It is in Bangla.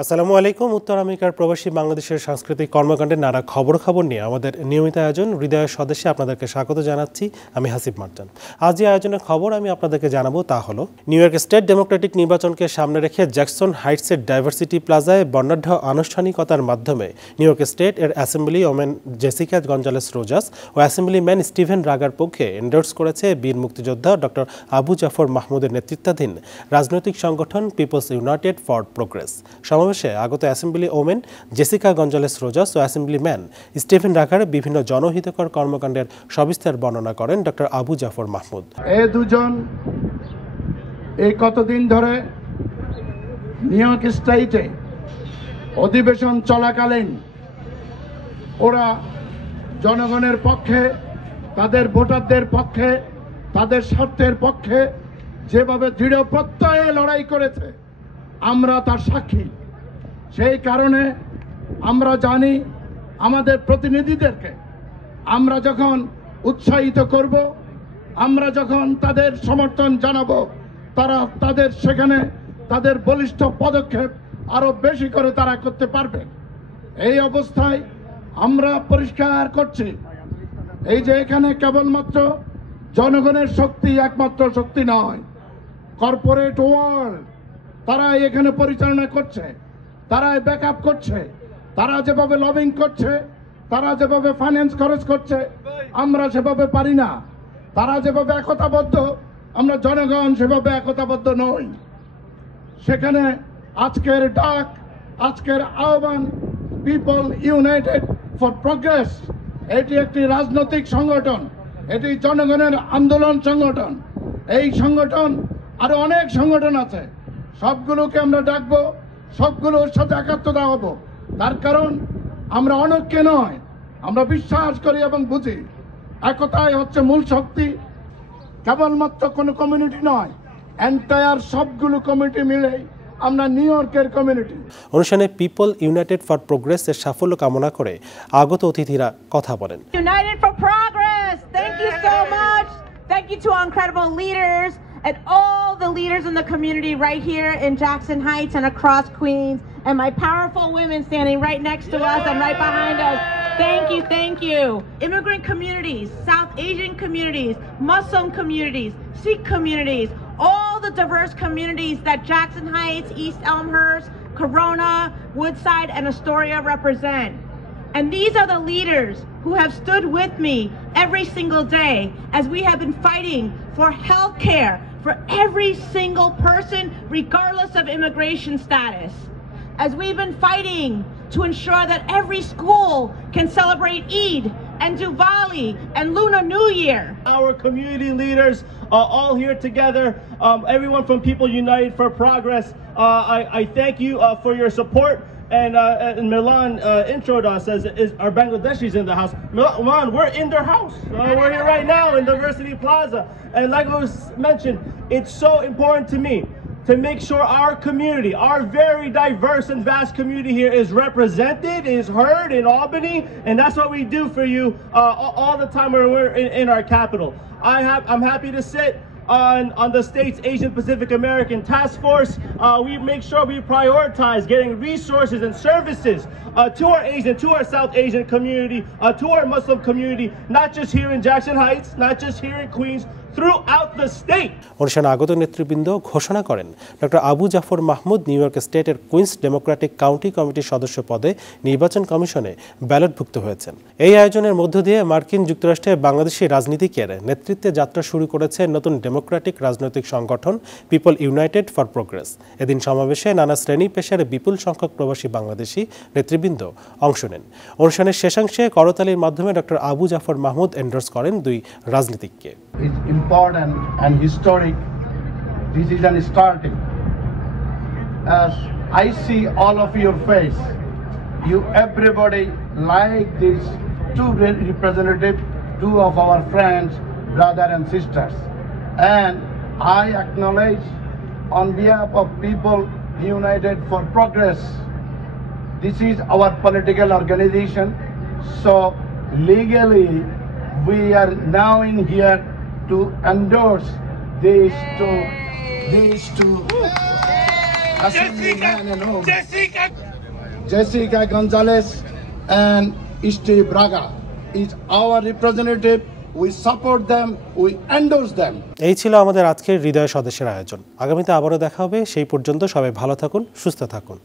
আসসালামু আলাইকুম। উত্তর আমেরিকার প্রবাসী বাংলাদেশের সাংস্কৃতিক কর্মকাণ্ডের নানা খবর নিয়ে আমাদের নিয়মিত আয়োজন হৃদয়ের সদস্যে আপনাদেরকে স্বাগত জানাচ্ছি। আমি হাসিব মার্জান। আজ যে আয়োজনের খবর আমি আপনাদেরকে জানাবো তা হলো, নিউ ইয়র্ক স্টেট ডেমোক্রেটিক নির্বাচনকে সামনে রেখে জ্যাকসন হাইটসের ডাইভার্সিটি প্লাজায় বর্ণাঢ্য আনুষ্ঠানিকতার মাধ্যমে নিউ ইয়র্ক স্টেট এর অ্যাসেম্বলি ওমেন জেসিকা গঞ্জালেস রোজাস ও অ্যাসেম্বলিম্যান স্টিভেন রাগার পক্ষে এন্ডোর্স করেছে বীর মুক্তিযোদ্ধা ডক্টর আবু জাফর মাহমুদের নেতৃত্বাধীন রাজনৈতিক সংগঠন পিপলস ইউনাইটেড ফর প্রোগ্রেস। সমাবেশে আগত অ্যাসেম্বলি ওমেন জেসিকা গঞ্জালেস রোজাস ও অ্যাসেম্বলিম্যান স্টিভেন রাগার বিভিন্ন জনহিতকর কর্মকাণ্ডের সবিস্তার বর্ণনা করেন ডক্টর আবু জাফর মাহমুদ। এই দুজন এই কতদিন ধরে নিউ ইয়র্ক স্টেটে অধিবেশন চলাকালীন ওরা জনগণের পক্ষে, তাদের ভোটারদের পক্ষে, তাদের স্বার্থের পক্ষে যেভাবে দৃঢ় প্রত্যয়ে লড়াই করেছে, আমরা তার সাক্ষী। সেই কারণে আমরা জানি আমাদের প্রতিনিধিদেরকে আমরা যখন উৎসাহিত করব, আমরা যখন তাদের সমর্থন জানাবো, তাদের সেখানে তাদের বলিষ্ঠ পদক্ষেপ আরো বেশি করে তারা করতে পারবে। এই অবস্থায় আমরা পরিষ্কার করছি, এই যে এখানে কেবলমাত্র জনগণের শক্তি একমাত্র শক্তি নয়, কর্পোরেট ওয়ার্ল্ড তারা এখানে পরিচালনা করছে, তারা ব্যাকআপ করছে, তারা যেভাবে লবিং করছে, তারা যেভাবে ফাইন্যান্স খরচ করছে, আমরা সেভাবে পারি না। তারা যেভাবে একতাবদ্ধ, আমরা জনগণ সেভাবে একতাবদ্ধ নই। সেখানে আজকের ডাক, আজকের আহ্বান পিপল ইউনাইটেড ফর প্রোগ্রেস, এটি একটি রাজনৈতিক সংগঠন, এটি জনগণের আন্দোলন সংগঠন। এই সংগঠন আরো অনেক সংগঠন আছে, সবগুলোকে আমরা ডাকবো, সবগুলোর সাথে একাত্মতা হব। তার কারণ আমরা অনৈক্যে নয়, আমরা বিশ্বাস করি এবং বুঝি একতাই হচ্ছে মূল শক্তি। কেবলমাত্র কোনো কমিউনিটি নয়, এন্টায়ার সবগুলো কমিউনিটি মিলেই আমরা নিউ ইয়র্কের কমিউনিটি। অনুষ্ঠানে পিপল ইউনাইটেড ফর প্রোগ্রেস এর সাফল্য কামনা করে আগত অতিথিরা কথা বলেন। United for Progress, thank you so much. Thank you to our incredible leaders and all the leaders in the community right here in Jackson Heights and across Queens, and my powerful women standing right next to us and right behind us. Thank you. Immigrant communities, South Asian communities, Muslim communities, Sikh communities, all the diverse communities that Jackson Heights, East Elmhurst, Corona, Woodside, and Astoria represent. And these are the leaders who have stood with me every single day as we have been fighting for health care for every single person, regardless of immigration status. As we've been fighting to ensure that every school can celebrate Eid and Diwali and Lunar New Year. Our community leaders are all here together, everyone from People United for Progress. I thank you for your support. And Milan introed us as our Bangladeshis in the house. Milan, we're in their house. We're here right now in Diversity Plaza. And like I was mentioned, it's so important to me to make sure our community, our very diverse and vast community here is represented, is heard in Albany, and that's what we do for you all the time when we're in our capital. I'm happy to sit on the state's Asian Pacific American Task Force. We make sure we prioritize getting resources and services to our Asian, to our South Asian community, to our Muslim community, not just here in Jackson Heights, not just here in Queens, throughout the state. অনুষ্ঠানে আগত নেতৃবৃন্দ ঘোষণা করেন doctor Abu Jafar Mahmud New York স্টেটের কুইন্স ডেমোক্রেটিক কাউন্টি কমিটির সদস্য পদে নির্বাচন কমিশনে ব্যালটভুক্ত হয়েছেন। এই আয়োজনের মধ্য দিয়ে মার্কিন যুক্তরাষ্ট্রে বাংলাদেশি রাজনীতিকের নেতৃত্বে যাত্রা শুরু করেছে নতুন ডেমোক্রেটিক রাজনৈতিক সংগঠন পিপল ইউনাইটেড ফর প্রোগ্রেস। এদিন সমাবেশে নানা শ্রেণী পেশার বিপুল সংখ্যক প্রবাসী বাংলাদেশি নেতৃবৃন্দ অংশ নেন। অনুষ্ঠানের শেষাংশে করতালির মাধ্যমে ডক্টর আবু জাফর মাহমুদ এন্ডোর্স করেন দুই রাজনীতিককে। Important and historic decision starting. As I see all of your face, you everybody like these two representatives, two of our friends, brother and sisters. And I acknowledge on behalf of People United for Progress, this is our political organization. So legally we are now in here to endorse these two Jessica Gonzalez and Steve Braga is our representative. We support them, we endorse them. এই ছিল আমাদের আজকের হৃদয় সদস্যের আয়োজন। আগামীতে আবারও দেখা হবে, সেই পর্যন্ত সবাই ভালো থাকুন, সুস্থ থাকুন।